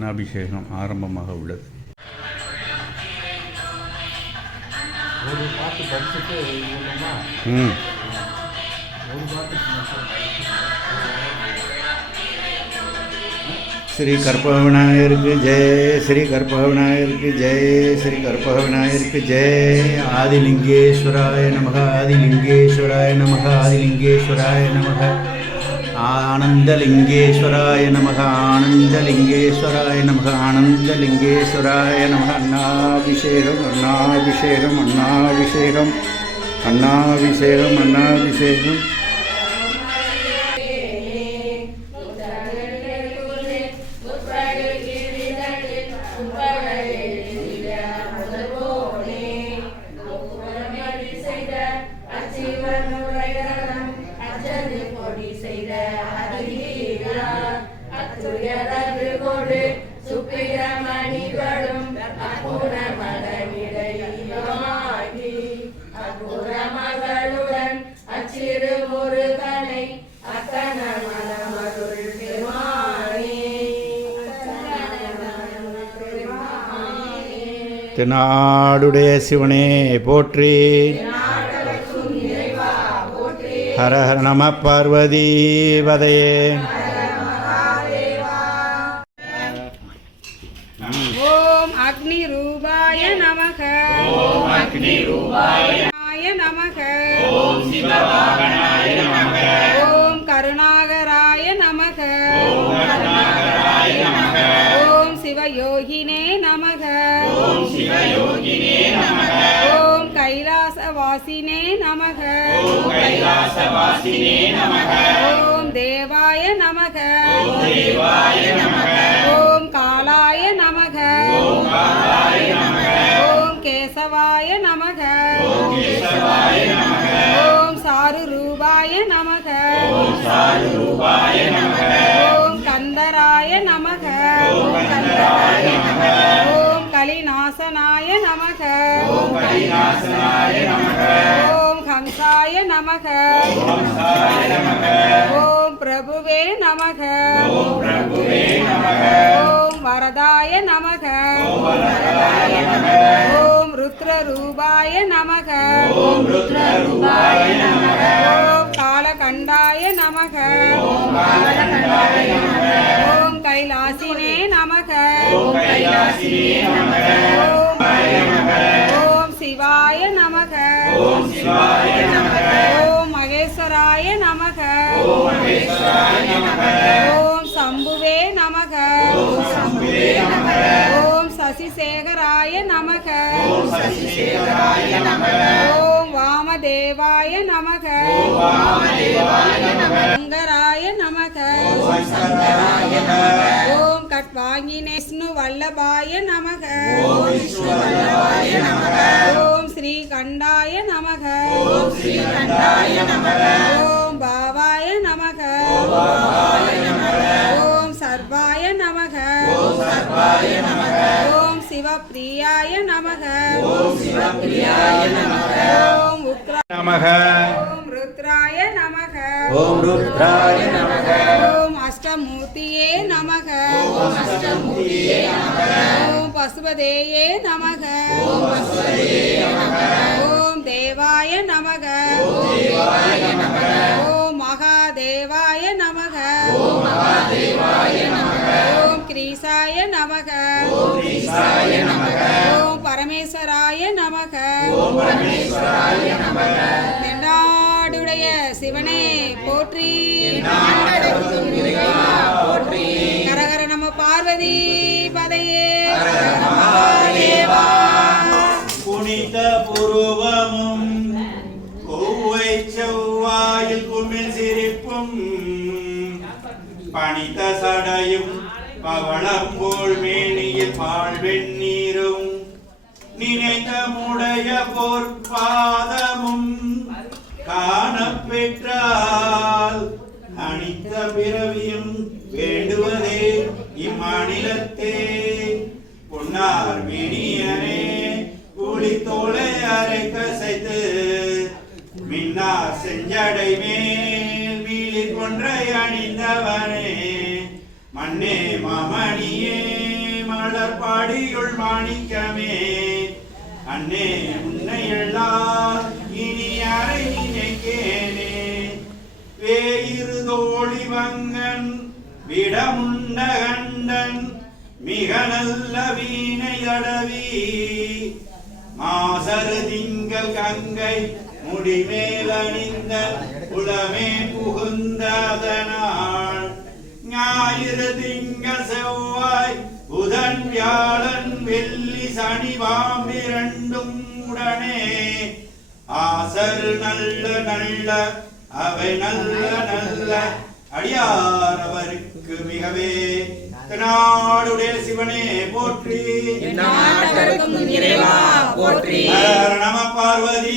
அன்னாபிஷேகம் ஆரம்பமாக உள்ளது. ஒரு பாட்டு படிச்சுட்டு ஒரு பாட்டு ஸ்ரீ கற்பக விநாயகருக்கு ஜெய், ஸ்ரீ கற்பக விநாயகருக்கு ஜெய், ஸ்ரீ கற்பக விநாயகருக்கு ஜெய். ஆதிலிங்கேஸ்வராய நமக, ஆதிலிங்கேஸ்வராய நமக, ஆதிலிங்கேஸ்வராய நமக. ஆனந்தலிங்கேஸ்வராய நமக, ஆனந்தலிங்கேஸ்வராய நமக, ஆனந்தலிங்கேஸ்வராய நமக. அன்னாபிஷேகம் அன்னாபிஷேகம் அன்னாபிஷேகம் அன்னாபிஷேகம் அன்னாபிஷேகம். தென்னாடுடைய சிவனே போற்றி. ஹர ஹர நம பார்வதி வதையே. ஓம் அக்னி ரூபாய நமக, ஓம் அக்னி ரூபாய நமக, ஓம் சிவவாகனாய நமக, ஓம் கருணாகராய நமக, ஓம் கருணாகராய நமக, ஓம் சிவயோகினே நமக, ஓம் சிவயோகினே நமக, ஓம் கைலாசவாசினே நமக, ஓம் கைலாசவாசினே நமக, ஓம் தேவாய நமக, ஓம் தேவாய நமக, ஓம் காலாய நமக, ஓம் காலாய நமக, ஓம் கேசவாய நமக, ஓம் கேசவாய நமக, ஓம் சாரு ரூபாய நமக, ஓம் சாரு ரூபாய நமக, ஓம் கந்தராய நமக, ஓம் கந்தராய நமக, ஓம் கலிநாசனாய நமக, ஓம் கலிநாசனாய நமக, ஓம் ஹம்சாய நமக, ஓம் ஹம்சாய நமக, ஓம் பிரபுவே நமக, ஓம் பிரபுவே நமக, ஓம் வரதாய நமக, ஓம் வரதாய நமக, ஓம் ருத்ர ரூபாய நமக, ஓம் ருத்ர ரூபாய நமக, ஓம் காலகண்டாய நமக, ஓம் காலகண்டாய நமக, ஓம் கைலாசினே நமக, ஓம் கைலாசினே நமக, ஓம் சிவாய நமக, ஓம் சிவாய நமக, ஓம் மகேஸ்வராய நமக, ஓம் மகேஸ்வராய நமக, ஓம் சம்புவே நமக, ஓம் சம்புவே நமக, ஓம் சசிசேகராய நமக, ஓம் சசிசேகராய நமக, ஓம் வாமதேவாய நமக, ஓம் வாமதேவாய நமக, சங்கராய நமக, ஓம் சங்கராய நமக, ஓம் கட்வாங்கினே விஷ்ணு வல்லபாய நமக, ஓம் விஷ்ணு வல்லபாய நமக, ஓம் ஸ்ரீகண்டாய நமக, ஓம் ஸ்ரீகண்டாய நமக, ஓம் பாவாய நமக, ஓம் பாவாய நமக, ஓம் சர்வாய நமக, ஓம் சர்வாய நமக, ஓம் சிவப்பிரியாய நமக, ஓம் சிவப்பிரியாய நமக, ஓம் உக்ரா நமக, ஓம் ருத்ராய நமக, ஓம் ருத்ராய நமக, ஓம் அஷ்டமூர்த்தியே நமக, ஓம் அஷ்டமூர்த்தியே நமக, ஓம் பசுபதேயே நமக, ஓம் பசுபதேயே நமக, ஓம் தேவாய நமக, ஓம் தேவாய நமக, ஓம் மகாதேவாய நமக, ஓம் மகாதேவாய நமக, ஓம் கிரீசாய நமக, ஓம் கிரீசாய நமக, ஓம் பரமேஸ்வராய நமக, ஓம் பரமேஸ்வராய நமக. தென்னாடுடைய சிவனே போற்றி, கரகர நம பார்வதி பதையே. புனித புருவமும் கொவ்வை செவ்வாயில் குமிழ் சிரிப்பும் பணித்த சடையும் பவளம் போல் மேனியில் பால் வெந்நீரும் நினைத்த முடைய பொற்பாதமும் காணப்பெற்றால் அனித்த பிறவியும் வேண்டுவதே இம்மாநிலத்தே. பொன்னார் மேனியனே புலித்தோலை அரை கசைத்து மின்னார் செஞ்சடை மேல் மீளிர் கொன்றை அணிந்தவனே மண்ணே மாமணியே மலர்பாடியுள் மாணிக்கமே அன்னே உன்னை எல்லாம் இனி அறை நினைக்கேனே வேயிரு தோழி வங்கன் விடமுண்ட கண்டன் மிக நல்ல வீணை தடவி மாசரு திங்கள் கங்கை முடிமேல் அணிந்த உளமே புகுந்ததனால் ஞாயிறு திங்கள் செவ்வாய் புதன் வியாழன் வெள்ளி சனி பாம்பிரண்டும் உடனே ஆசரு நல்ல நல்ல அவை நல்ல நல்ல அடியார் அவருக்கு மிகவே நாடுடைய சிவனே போற்றி நாட்டவர்க்கும் இறைவா போற்றி. நம பார்வதி